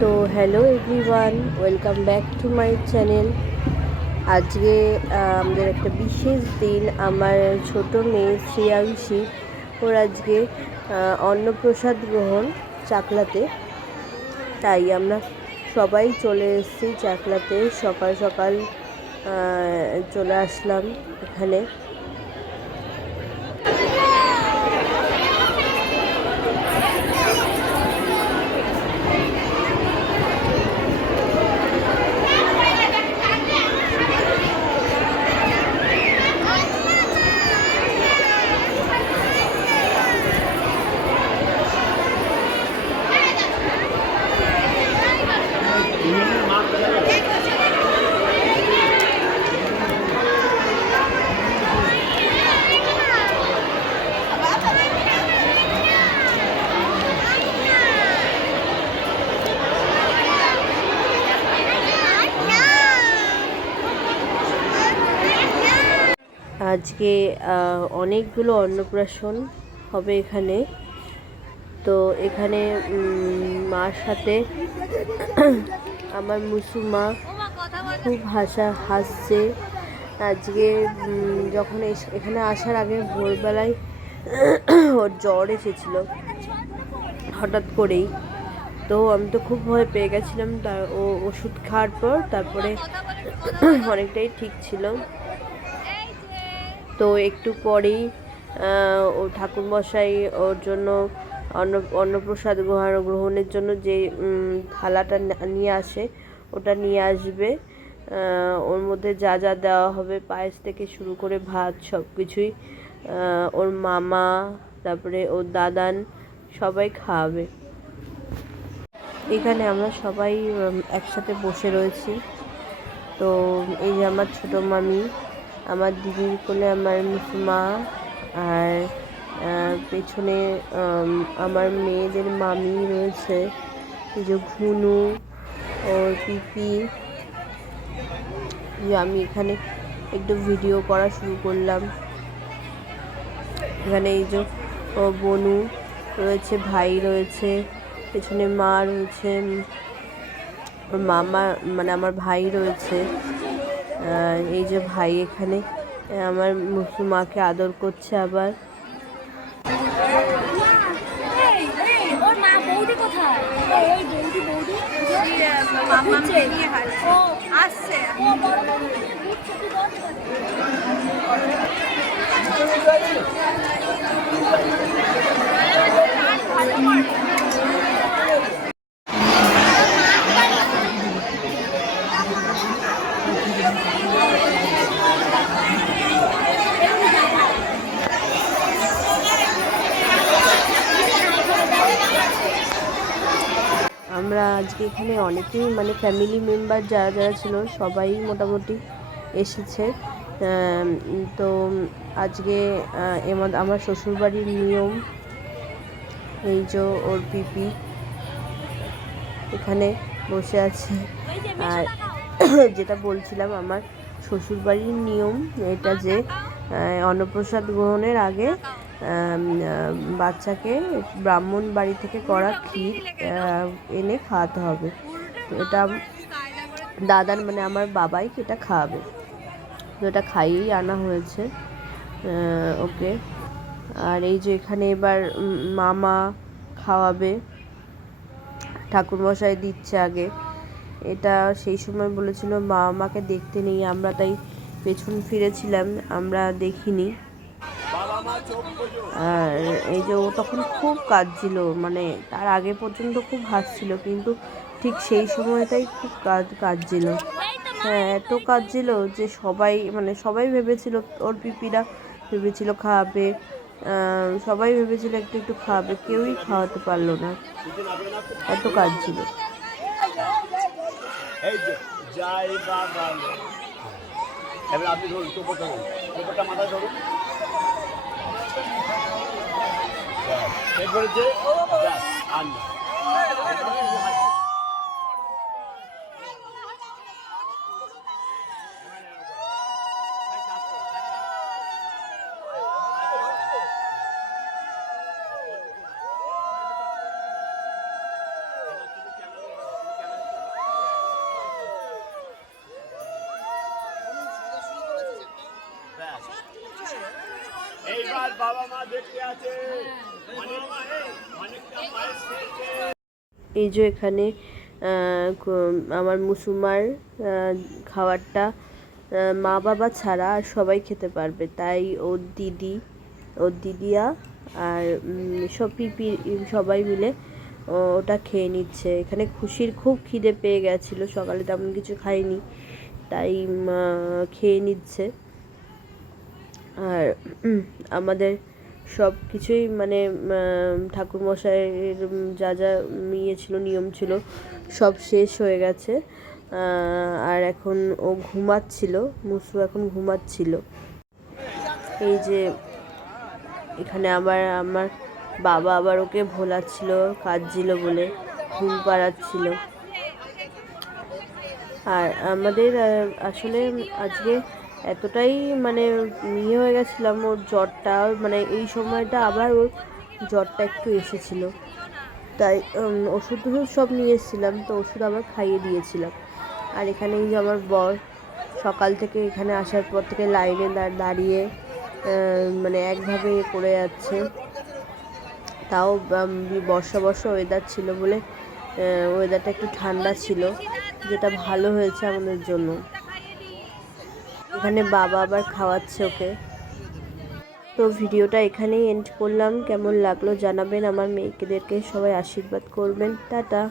তো hello everyone, welcome back to my channel. আজকে আমাদের একটা বিশেষ দিন। আমার ছোট মেয়ে শ্রেয়াংশী, ওর আজকে অন্নপ্রসাদ গ্রহণ চাকলাতে। তাই আমরা সবাই চলে এসেছি চাকলাতে। সকাল সকাল চলে আসলাম এখানে। আজকে অনেকগুলো অন্নপ্রাশন হবে এখানে। তো এখানে মার সাথে আমার মুসুমা খুব হাসছে। আজকে যখন এখানে আসার আগে ভোরবেলায় ওর জ্বর এসেছিল হঠাৎ করেই। তো আমি তো খুব ভয় পেয়ে গেছিলাম। তার ও ওষুধ খাওয়ার পর তারপরে অনেকটাই ঠিক ছিল। তো একটু পরেই ও ঠাকুরমশাই ওর জন্য অন্নপ্রসাদ গ্রহণের জন্য যে থালাটা নিয়ে আসে ওটা নিয়ে আসবে। ওর মধ্যে যা যা দেওয়া হবে, পায়েস থেকে শুরু করে ভাত, সব কিছুই ওর মামা, তারপরে ওর দাদান সবাই খাওয়াবে। এখানে আমরা সবাই একসাথে বসে রয়েছি। তো এই যে আমার ছোটো মামি, আমার দিদির কোলে আমার মুসুমা, আর পেছনে আমার মেয়েদের মামি রয়েছে, এই যে ঘুনু, ওর পিপি। যে আমি এখানে একটু ভিডিও করা শুরু করলাম। এখানে এই যে ও বনু রয়েছে, ভাই রয়েছে, পেছনে মা রয়েছে, মামা মানে আমার ভাই রয়েছে। এই যে ভাই এখানে আমার মুসুমাকে আদর করছে। আবার আমরা আজকে এখানে অনেকেই মানে ফ্যামিলি মেম্বার যারা যারা ছিল সবাই মোটামুটি এসেছে। তো আজকে আমার শ্বশুরবাড়ির নিয়ম, এই যে ওর পিপি এখানে বসে আছে। আর যেটা বলছিলাম, আমার শ্বশুরবাড়ির নিয়ম এটা যে অন্নপ্রসাদ গ্রহণের আগে বাচ্চাকে ব্রাহ্মণ বাড়ি থেকে করা ক্ষীর এনে খাওয়াতে হবে। তো এটা দাদার মানে আমার বাবাই এটা খাওয়াবে। তো এটা খাইয়েই আনা হয়েছে ওকে। আর এই যে এখানে এবার মামা খাওয়াবে, ঠাকুরমশাই দিচ্ছে আগে। এটা সেই সময় বলেছিল মা আমাকে দেখতে নেই, আমরা তাই পেছন ফিরেছিলাম, আমরা দেখিনি। আর এই যে ও তখন খুব কাঁদছিল, মানে তার আগে পর্যন্ত খুব হাসছিল, কিন্তু ঠিক সেই সময়টাই খুব কাঁদছিল। হ্যাঁ, এত কাঁদছিল যে সবাই ভেবেছিল, ওর পিপিরা ভেবেছিল খাওয়াবে, সবাই ভেবেছিল একটু একটু খাওয়াবে, কেউই খাওয়াতে পারলো না, এত কাঁদছিল। আপনি ধরুন টোপরটা মাথায় ধরুন, এই যে এখানে আমার মুসুমার খাবারটা মা বাবা ছাড়া আর সবাই খেতে পারবে, তাই ওর দিদিয়া আর সব পিপি সবাই মিলে ওটা খেয়ে নিচ্ছে। এখানে খুশির খুব খিদে পেয়ে গেছিলো, সকালে তেমন কিছু খাইনি, তাই খেয়ে নিচ্ছে। আর আমাদের সব কিছুই মানে ঠাকুরমশাইয়ের যা যা ছিল নিয়ম ছিল সব শেষ হয়ে গেছে। আর এখন ও ঘুমাচ্ছিল, মুসু এখন ঘুমাচ্ছিল। এই যে এখানে আবার আমার বাবা আবার ওকে ভোলাচ্ছিল, কাঁদছিল বলে ঘুম পাড়াচ্ছিল। আর আমাদের আসলে আজকে এতটাই মানে ইয়ে হয়ে গেছিলাম, ওর জ্বরটা মানে এই সময়টা আবার ওর জ্বরটা একটু এসেছিলো, তাই ওষুধ সব নিয়ে এসেছিলাম, তো ওষুধ আবার খাইয়ে দিয়েছিলাম। আর এখানে এই যে আমার বর সকাল থেকে এখানে আসার পর থেকে লাইনে দাঁড়িয়ে মানে একভাবে করে যাচ্ছে, তাও বর্ষা ওয়েদার ছিল বলে ওয়েদারটা একটু ঠান্ডা ছিল, যেটা ভালো হয়েছে আমাদের জন্য। এখানে বাবা আবার খাওয়াচ্ছে ওকে। তো ভিডিওটা এখানেই এন্ড করলাম। কেমন লাগলো জানাবেন, আমার মেয়েদেরকে সবাই আশীর্বাদ করবেন। টাটা।